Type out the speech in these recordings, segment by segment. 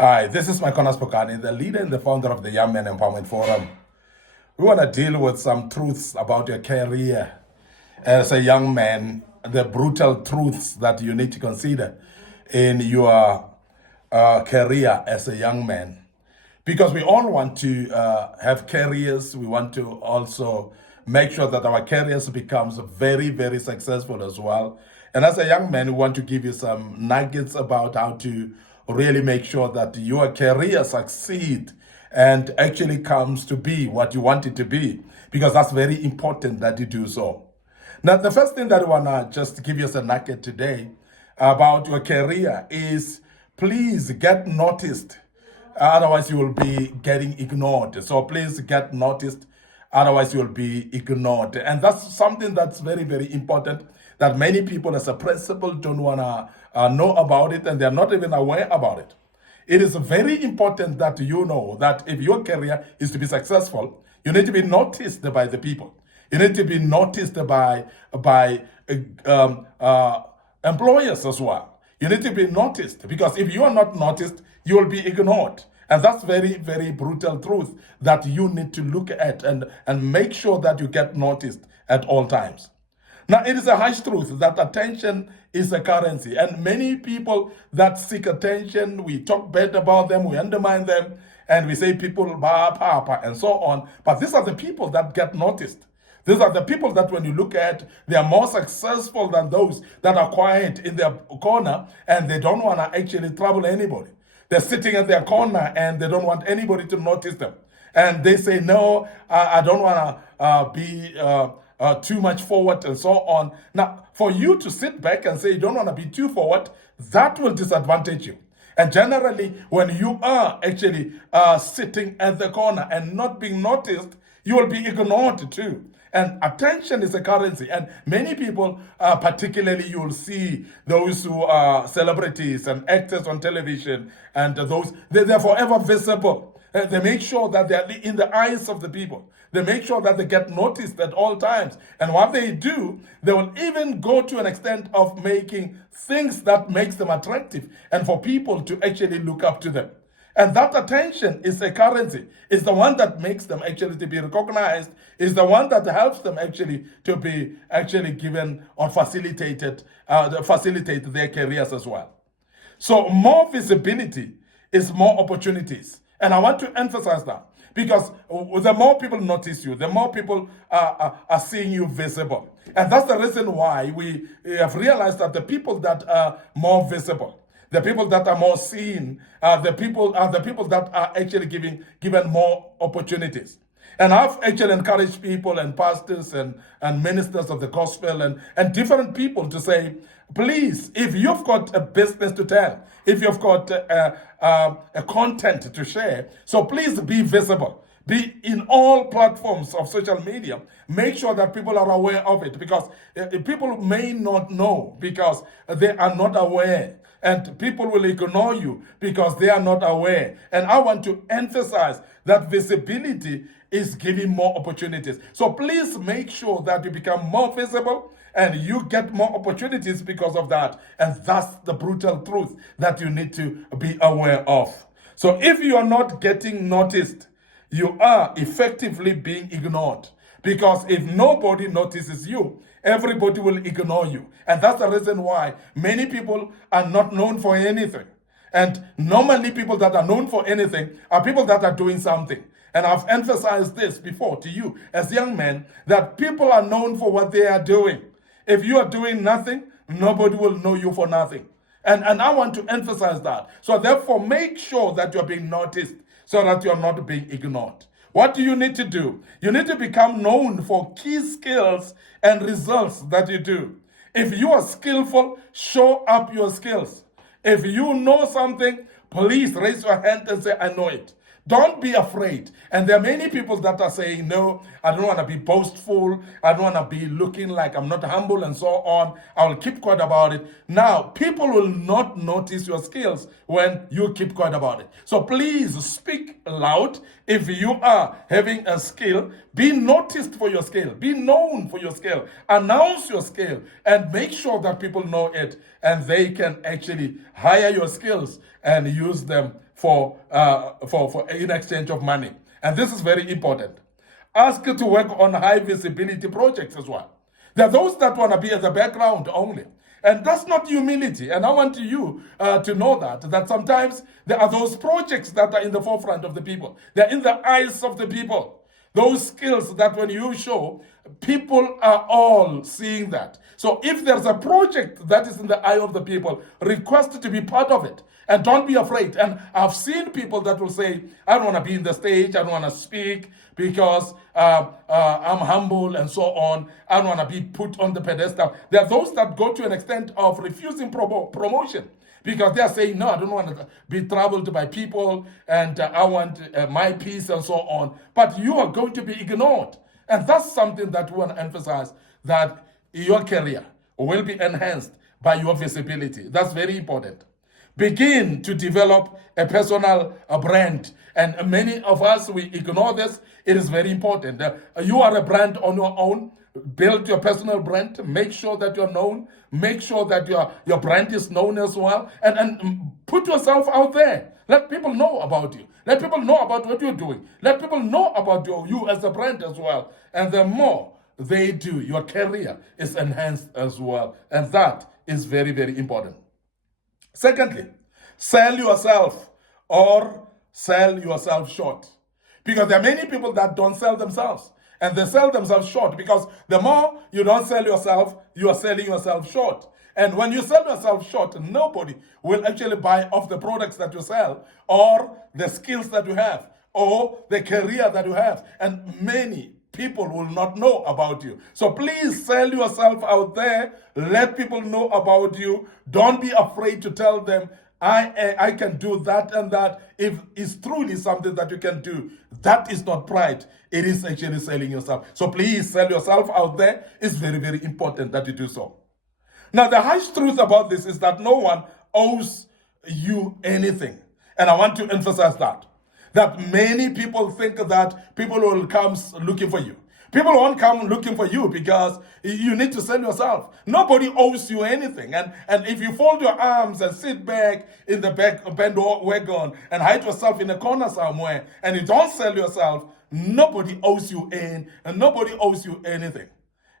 Hi, this is Micornus Phokane, the leader and the founder of the Young Men Empowerment Forum. We want to deal with some truths about your career as a young man, the brutal truths that you need to consider in your career as a young man. Because we all want to have careers, we want to also make sure that our careers becomes very, very successful as well. And as a young man, we want to give you some nuggets about how to really make sure that your career succeed and actually comes to be what you want it to be, because that's very important that you do so. Now, the first thing that I want to just give you as a nugget today about your career is please get noticed. Otherwise, you will be getting ignored. So please get noticed. Otherwise, you will be ignored. And that's something that's very, very important that many people as a principal don't want to know about it, and they're not even aware about it. It is very important that you know that if your career is to be successful, you need to be noticed by the people. You need to be noticed by employers as well. You need to be noticed, because if you are not noticed, you will be ignored. And that's very, very brutal truth that you need to look at and make sure that you get noticed at all times. Now, it is a harsh truth that attention is a currency. And many people that seek attention, we talk bad about them, we undermine them, and we say people, bah, papa, and so on. But these are the people that get noticed. These are the people that when you look at, they are more successful than those that are quiet in their corner and they don't want to actually trouble anybody. They're sitting in their corner and they don't want anybody to notice them. And they say, no, I don't want to be too much forward and so on. Now, for you to sit back and say you don't want to be too forward, that will disadvantage you. And generally, when you are actually sitting at the corner and not being noticed, you will be ignored too. And attention is a currency. And many people, particularly you will see those who are celebrities and actors on television, and those, they're forever visible. They make sure that they're in the eyes of the people. They make sure that they get noticed at all times. And what they do, they will even go to an extent of making things that makes them attractive and for people to actually look up to them. And that attention is a currency. It's the one that makes them actually to be recognized. It's the one that helps them actually to be actually given or facilitate their careers as well. So more visibility is more opportunities. And I want to emphasize that, because the more people notice you, the more people are seeing you visible. And that's the reason why we have realized that the people that are more visible, the people that are more seen, the people that are actually given more opportunities. And I've actually encouraged people and pastors and ministers of the gospel and different people to say, please, if you've got a business to tell, if you've got a content to share, so please be visible. Be in all platforms of social media. Make sure that people are aware of it, because people may not know because they are not aware. And people will ignore you because they are not aware. And I want to emphasize that visibility is giving more opportunities. So please make sure that you become more visible and you get more opportunities because of that. And that's the brutal truth that you need to be aware of. So if you are not getting noticed, you are effectively being ignored. Because if nobody notices you, everybody will ignore you. And that's the reason why many people are not known for anything. And normally people that are known for anything are people that are doing something. And I've emphasized this before to you as young men, that people are known for what they are doing. If you are doing nothing, nobody will know you for nothing. And I want to emphasize that. So therefore, make sure that you're being noticed so that you're not being ignored. What do you need to do? You need to become known for key skills and results that you do. If you are skillful, show up your skills. If you know something, please raise your hand and say, I know it. Don't be afraid. And there are many people that are saying, no, I don't want to be boastful. I don't want to be looking like I'm not humble and so on. I'll keep quiet about it. Now, people will not notice your skills when you keep quiet about it. So please speak loud. If you are having a skill, be noticed for your skill. Be known for your skill. Announce your skill and make sure that people know it and they can actually hire your skills and use them for in exchange of money. And this is very important. Ask to work on high visibility projects as well. There are those that want to be at the background only. And that's not humility. And I want you to know that sometimes there are those projects that are in the forefront of the people. They're in the eyes of the people. Those skills that when you show, people are all seeing that. So if there's a project that is in the eye of the people, request to be part of it. And don't be afraid. And I've seen people that will say, I don't want to be in the stage, I don't want to speak because I'm humble and so on. I don't want to be put on the pedestal. There are those that go to an extent of refusing promotion because they are saying, no, I don't want to be troubled by people and I want my peace and so on. But you are going to be ignored. And that's something that we want to emphasize, that your career will be enhanced by your visibility. That's very important. Begin to develop a personal brand. And many of us, we ignore this. It is very important. You are a brand on your own. Build your personal brand. Make sure that you're known. Make sure that your brand is known as well. And put yourself out there. Let people know about you. Let people know about what you're doing. Let people know about you as a brand as well. And the more they do, your career is enhanced as well. And that is very, very important. Secondly, sell yourself or sell yourself short. Because there are many people that don't sell themselves. And they sell themselves short because the more you don't sell yourself, you are selling yourself short. And when you sell yourself short, nobody will actually buy off the products that you sell or the skills that you have or the career that you have. And many people will not know about you. So please sell yourself out there. Let people know about you. Don't be afraid to tell them, I can do that and that. If it's truly something that you can do, that is not pride. It is actually selling yourself. So please sell yourself out there. It's very, very important that you do so. Now, the harsh truth about this is that no one owes you anything. And I want to emphasize that many people think that people will come looking for you. People won't come looking for you because you need to sell yourself. Nobody owes you anything. And if you fold your arms and sit back in the back wagon and hide yourself in a corner somewhere and you don't sell yourself, nobody owes you anything.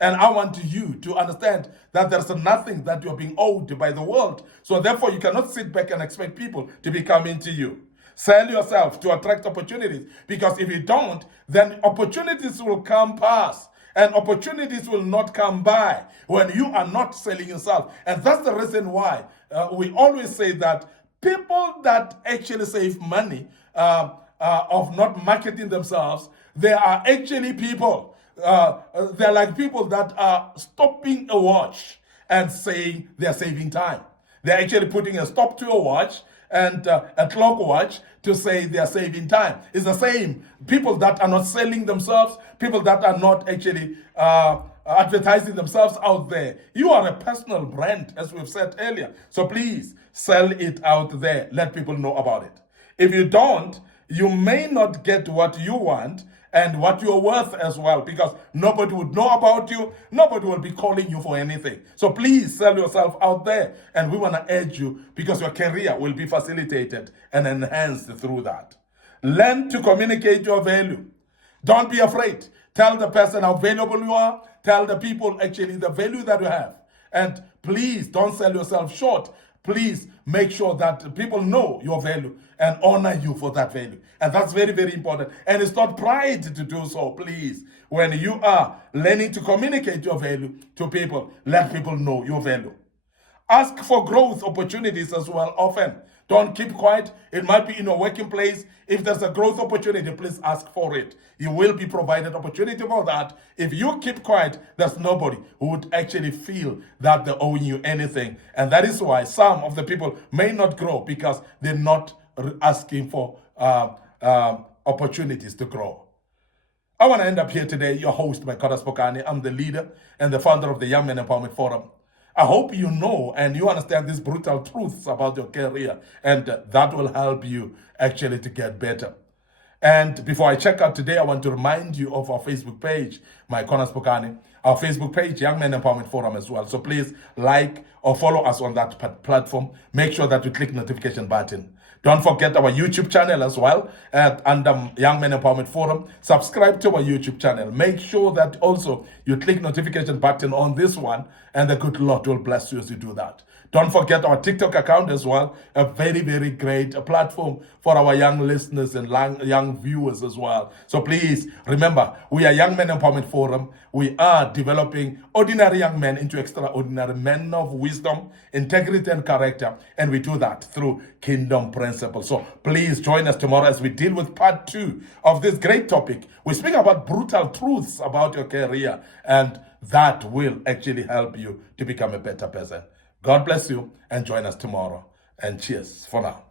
And I want you to understand that there's nothing that you're being owed by the world. So therefore, you cannot sit back and expect people to be coming to you. Sell yourself to attract opportunities. Because if you don't, then opportunities will come past. And opportunities will not come by when you are not selling yourself. And that's the reason why we always say that people that actually save money of not marketing themselves, they are actually people. They're like people that are stopping a watch and saying they're saving time. They're actually putting a stop to a watch and a clock watch to say they're saving time. It's the same. People that are not selling themselves, people that are not actually advertising themselves out there. You are a personal brand, as we've said earlier. So please sell it out there. Let people know about it. If you don't, you may not get what you want and what you're worth as well, because nobody would know about you. Nobody will be calling you for anything. So please sell yourself out there. And we want to urge you because your career will be facilitated and enhanced through that. Learn to communicate your value. Don't be afraid. Tell the person how valuable you are. Tell the people actually the value that you have. And please don't sell yourself short. Please make sure that people know your value and honor you for that value. And that's very, very important. And it's not pride to do so, please. When you are learning to communicate your value to people, let people know your value. Ask for growth opportunities as well often. Don't keep quiet. It might be in your working place. If there's a growth opportunity, please ask for it. You will be provided opportunity for that. If you keep quiet, there's nobody who would actually feel that they're owing you anything. And that is why some of the people may not grow because they're not asking for opportunities to grow. I want to end up here today, your host, Micornus Phokane. I'm the leader and the founder of the Young Men Empowerment Forum. I hope you know and you understand these brutal truths about your career, and that will help you actually to get better. And before I check out today, I want to remind you of our Facebook page, Micornus Phokane, our Facebook page, Young Men Empowerment Forum as well. So please like or follow us on that platform. Make sure that you click notification button. Don't forget our YouTube channel as well at under Young Men Empowerment Forum. Subscribe to our YouTube channel. Make sure that also you click notification button on this one, and the good Lord will bless you as you do that. Don't forget our TikTok account as well, a very, very great platform for our young listeners and young viewers as well. So please remember, we are Young Men Empowerment Forum. We are developing ordinary young men into extraordinary men of wisdom, integrity, and character. And we do that through kingdom principles. So please join us tomorrow as we deal with part 2 of this great topic. We speak about brutal truths about your career, and that will actually help you to become a better person. God bless you, and join us tomorrow. And cheers for now.